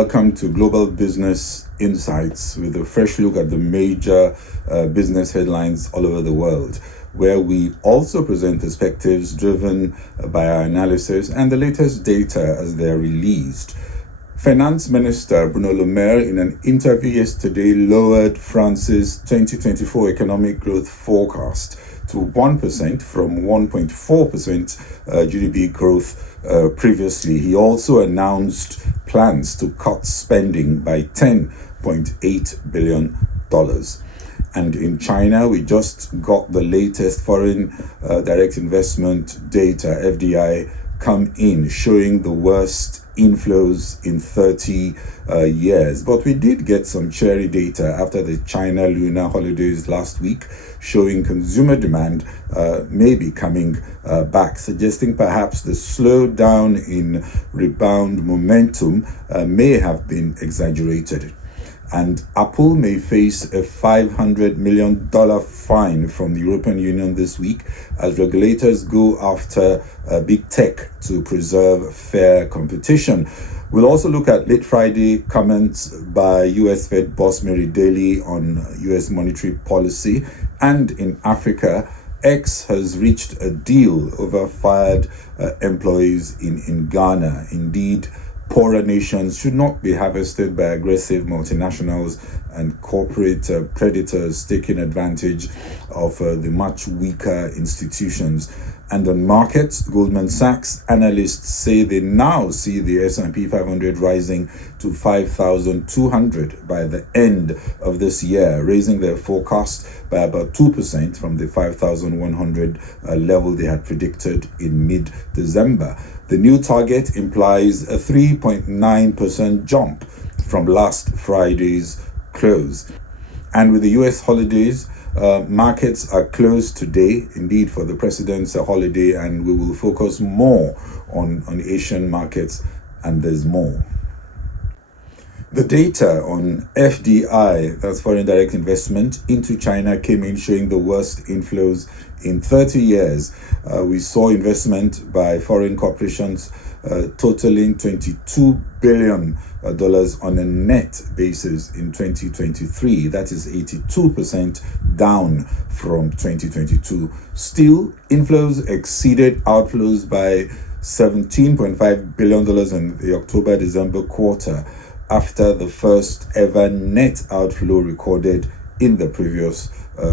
Welcome to Global Business Insights with a fresh look at the major business headlines all over the world, where we also present perspectives driven by our analysis and the latest data as they are released. Finance Minister Bruno Le Maire, in an interview yesterday, lowered France's 2024 economic growth forecast to 1% from 1.4% GDP growth previously. He also announced plans to cut spending by $10.8 billion. And in China, we just got the latest foreign direct investment data, FDI, come in, showing the worst inflows in 30 years. But we did get some cheery data after the China lunar holidays last week, showing consumer demand may be coming back, suggesting perhaps the slowdown in rebound momentum may have been exaggerated. And Apple may face a $500 million fine from the European Union this week as regulators go after big tech to preserve fair competition. We'll also look at late Friday comments by US Fed boss Mary Daly on US monetary policy. And in Africa, X has reached a deal over fired employees in Ghana. Indeed, poorer nations should not be harvested by aggressive multinationals and corporate predators taking advantage of the much weaker institutions. And on markets, Goldman Sachs analysts say they now see the S&P 500 rising to 5,200 by the end of this year, raising their forecast by about 2% from the 5,100 level they had predicted in mid-December. The new target implies a 3.9% jump from last Friday's close. And with the US holidays, markets are closed today, indeed, for the president's holiday, and we will focus more on Asian markets, and there's more. The data on FDI, that's foreign direct investment, into China came in showing the worst inflows in 30 years. We saw investment by foreign corporations totaling $22 billion on a net basis in 2023. That is 82% down from 2022. Still, inflows exceeded outflows by $17.5 billion in the October-December quarter, after the first ever net outflow recorded in the previous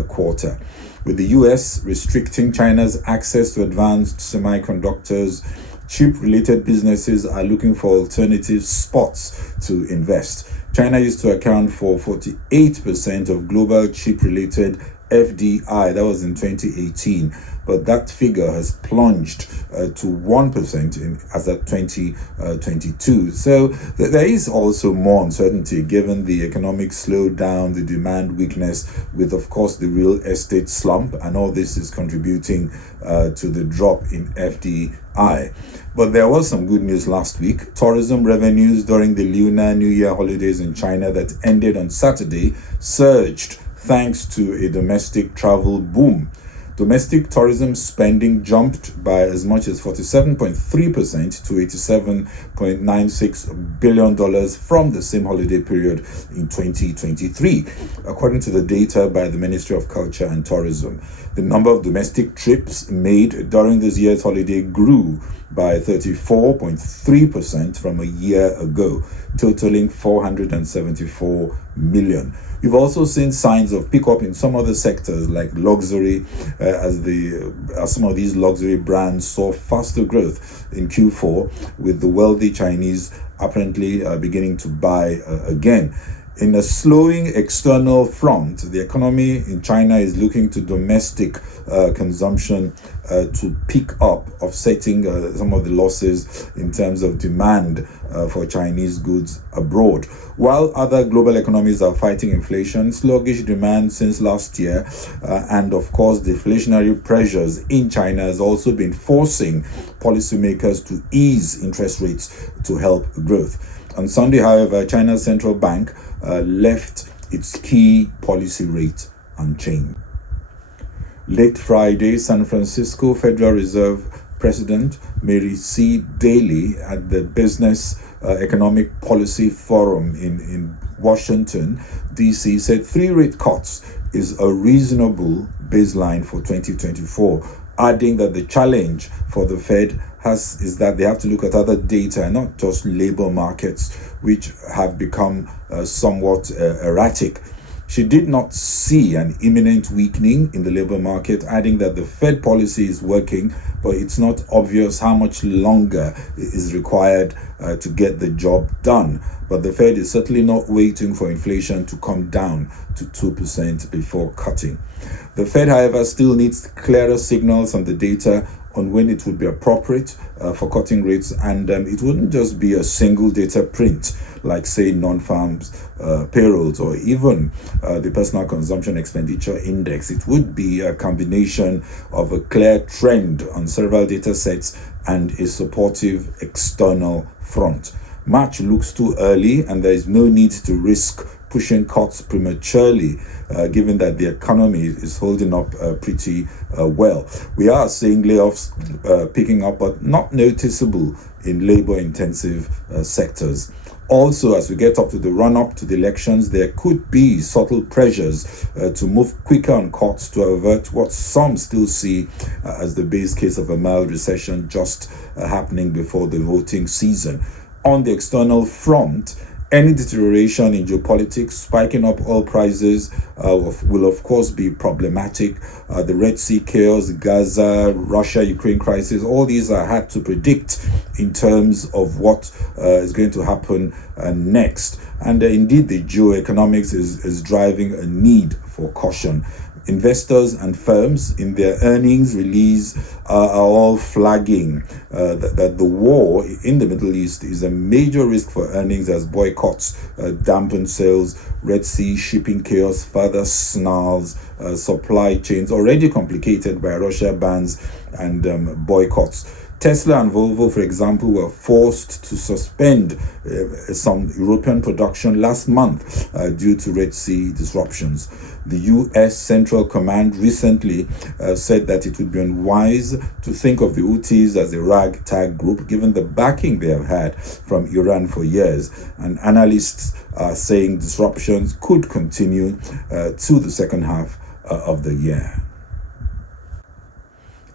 quarter. With the US restricting China's access to advanced semiconductors, chip-related businesses are looking for alternative spots to invest. China used to account for 48% of global chip-related FDI. That was in 2018. But that figure has plunged to 1% as at 2022. So there is also more uncertainty given the economic slowdown, the demand weakness, with, of course, the real estate slump. And all this is contributing to the drop in FDI. But there was some good news last week. Tourism revenues during the Lunar New Year holidays in China that ended on Saturday surged thanks to a domestic travel boom. Domestic tourism spending jumped by as much as 47.3% to $87.96 billion from the same holiday period in 2023, according to the data by the Ministry of Culture and Tourism. The number of domestic trips made during this year's holiday grew by 34.3% from a year ago, totaling 474 million. We've also seen signs of pickup in some other sectors like luxury, as some of these luxury brands saw faster growth in Q4, with the wealthy Chinese apparently beginning to buy again. In a slowing external front, the economy in China is looking to domestic consumption to pick up, offsetting some of the losses in terms of demand for Chinese goods abroad. While other global economies are fighting inflation, sluggish demand since last year, and of course deflationary pressures in China has also been forcing policymakers to ease interest rates to help growth. On Sunday, however, China's central bank left its key policy rate unchanged. Late Friday, San Francisco Federal Reserve President Mary C. Daly at the Business Economic Policy Forum in Washington, D.C., said 3 rate cuts is a reasonable baseline for 2024, adding that the challenge for the Fed is that they have to look at other data, not just labor markets, which have become somewhat erratic. She did not see an imminent weakening in the labor market, adding that the Fed policy is working, but it's not obvious how much longer is required to get the job done. But the Fed is certainly not waiting for inflation to come down to 2% before cutting. The Fed, however, still needs clearer signals on the data on when it would be appropriate for cutting rates, and it wouldn't just be a single data print like, say, non-farms payrolls or even the personal consumption expenditure index. It would be a combination of a clear trend on several data sets and a supportive external front. March looks too early, and there is no need to risk pushing cuts prematurely, given that the economy is holding up pretty well. We are seeing layoffs picking up, but not noticeable in labor-intensive sectors. Also, as we get up to the run-up to the elections, there could be subtle pressures to move quicker on cuts to avert what some still see as the base case of a mild recession just happening before the voting season. On the external front, any deterioration in geopolitics, spiking up oil prices will of course be problematic. The Red Sea chaos, Gaza, Russia-Ukraine crisis, all these are hard to predict in terms of what is going to happen next. And indeed, the geoeconomics is driving a need for caution. Investors and firms in their earnings release are all flagging that the war in the Middle East is a major risk for earnings as boycotts dampen sales. Red Sea shipping chaos further snarls supply chains already complicated by Russia bans and boycotts. Tesla and Volvo, for example, were forced to suspend some European production last month due to Red Sea disruptions. The U.S. Central Command recently said that it would be unwise to think of the Houthis as a ragtag group, given the backing they have had from Iran for years. And analysts are saying disruptions could continue to the second half of the year.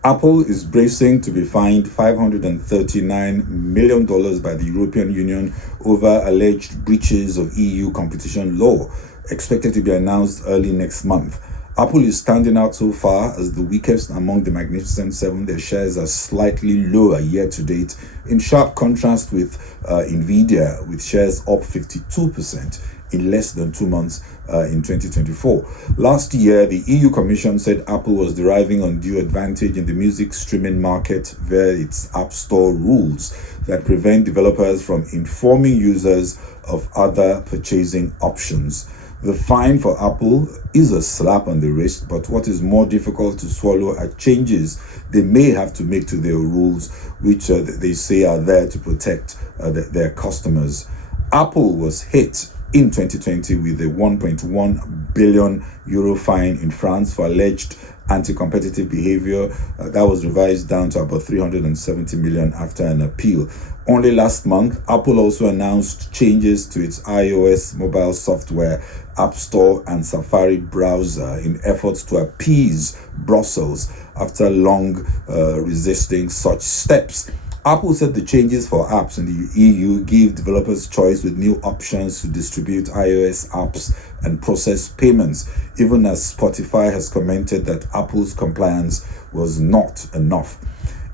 Apple is bracing to be fined $539 million by the European Union over alleged breaches of EU competition law, expected to be announced early next month. Apple is standing out so far as the weakest among the Magnificent Seven. Their shares are slightly lower year to date, in sharp contrast with Nvidia, with shares up 52% in less than 2 months in 2024. Last year, the EU Commission said Apple was deriving undue advantage in the music streaming market via its App Store rules that prevent developers from informing users of other purchasing options. The fine for Apple is a slap on the wrist, but what is more difficult to swallow are changes they may have to make to their rules, which they say are there to protect their customers. Apple was hit in 2020 with a 1.1 billion euro fine in France for alleged anti-competitive behavior. That was revised down to about 370 million after an appeal. Only last month, Apple also announced changes to its iOS mobile software, App Store and Safari browser in efforts to appease Brussels after long resisting such steps. Apple said the changes for apps in the EU give developers choice with new options to distribute iOS apps and process payments, even as Spotify has commented that Apple's compliance was not enough.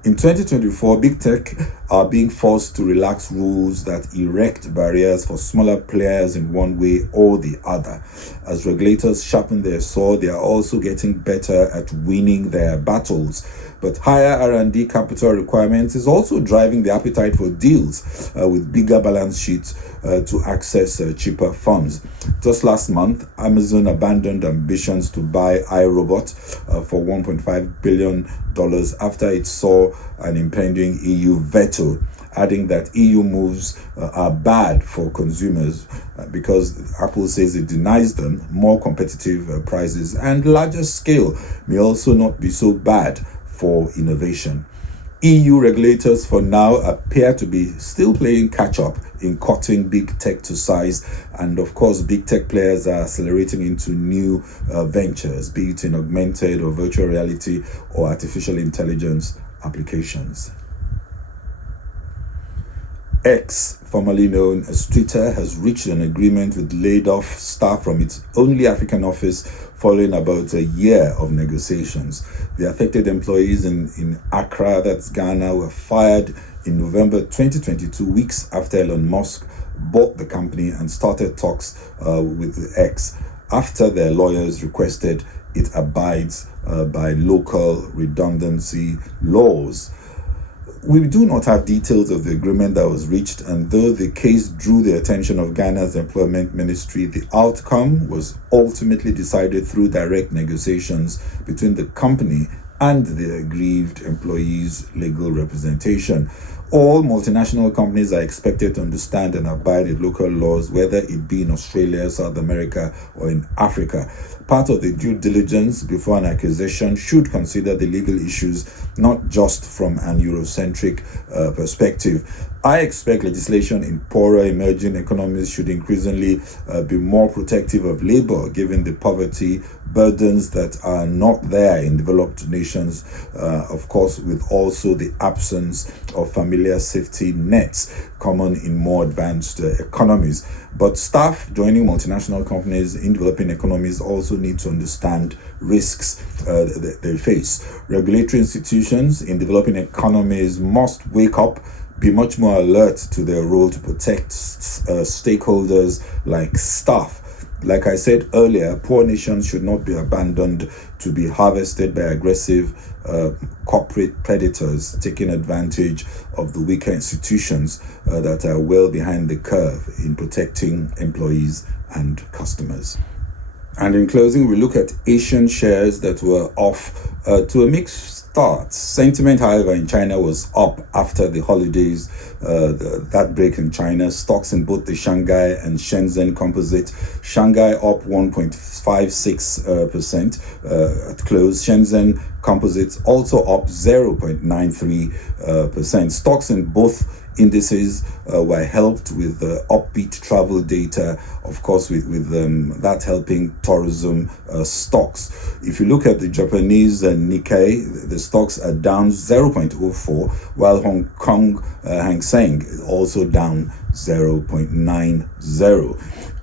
In 2024, big tech are being forced to relax rules that erect barriers for smaller players in one way or the other. As regulators sharpen their sword, they are also getting better at winning their battles. But higher R&D capital requirements is also driving the appetite for deals with bigger balance sheets to access cheaper funds. Just last month, Amazon abandoned ambitions to buy iRobot for $1.5 billion after it saw an impending EU veto, adding that EU moves are bad for consumers because Apple says it denies them more competitive prices, and larger scale may also not be so bad for innovation. EU regulators for now appear to be still playing catch up in cutting big tech to size, and of course big tech players are accelerating into new ventures, be it in augmented or virtual reality or artificial intelligence applications. X, formerly known as Twitter, has reached an agreement with laid off staff from its only African office following about a year of negotiations. The affected employees in Accra, that's Ghana, were fired in November 2022, weeks after Elon Musk bought the company and started talks with X after their lawyers requested it abides by local redundancy laws. We do not have details of the agreement that was reached, and though the case drew the attention of Ghana's Employment Ministry, the outcome was ultimately decided through direct negotiations between the company and the aggrieved employees' legal representation. All multinational companies are expected to understand and abide with local laws, whether it be in Australia, South America, or in Africa. Part of the due diligence before an acquisition should consider the legal issues, not just from an Eurocentric perspective. I expect legislation in poorer emerging economies should increasingly be more protective of labor, given the poverty burdens that are not there in developed nations, of course, with also the absence of familiar safety nets common in more advanced economies. But staff joining multinational companies in developing economies also need to understand risks they face. Regulatory institutions in developing economies must wake up, be much more alert to their role to protect stakeholders like staff. Like I said earlier, poor nations should not be abandoned to be harvested by aggressive corporate predators taking advantage of the weaker institutions that are well behind the curve in protecting employees and customers. And in closing, we look at Asian shares that were off to a mixed start. Sentiment, however, in China was up after the holidays, that break in China. Stocks in both the Shanghai and Shenzhen composite. Shanghai up 1.56% at close. Shenzhen composites also up 0.93%. Stocks in both indices were helped with upbeat travel data, of course, with that helping tourism stocks. If you look at the Japanese Nikkei, the stocks are down 0.04, while Hong Kong Hang Seng also down 0.90.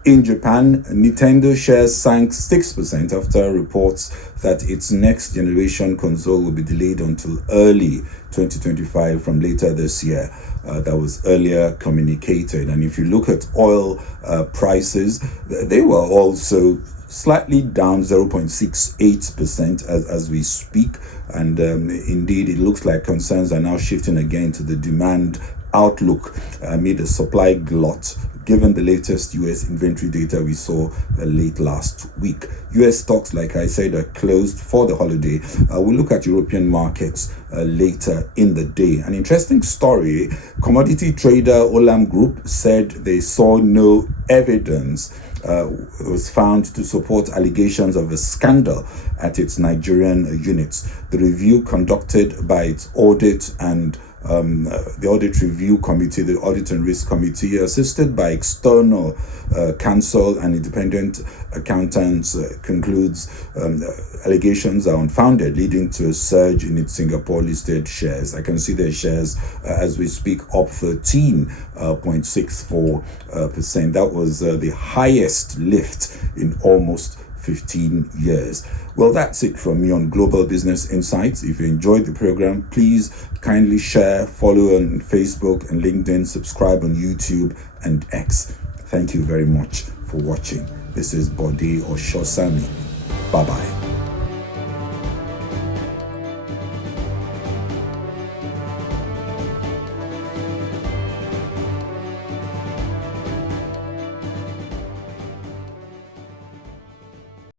In Japan, Nintendo shares sank 6% after reports that its next generation console will be delayed until early 2025 from later this year. That was earlier communicated. And if you look at oil prices, they were also slightly down 0.68% as we speak. And indeed, it looks like concerns are now shifting again to the demand outlook amid a supply glut, given the latest US inventory data we saw late last week. US stocks, like I said, are closed for the holiday. We'll look at European markets later in the day. An interesting story, commodity trader Olam Group said they saw no evidence was found to support allegations of a scandal at its Nigerian units. The review conducted by its audit and the Audit Review Committee, the Audit and Risk Committee, assisted by external counsel and independent accountants, concludes allegations are unfounded, leading to a surge in its Singapore-listed shares. I can see their shares, as we speak, up 13.64%. That was the highest lift in almost 15 years. Well, that's it from me on Global Business Insights. If you enjoyed the program, please kindly share, follow on Facebook and LinkedIn, subscribe on YouTube and X. Thank you very much for watching. This is Bode Oshosami. Bye-bye.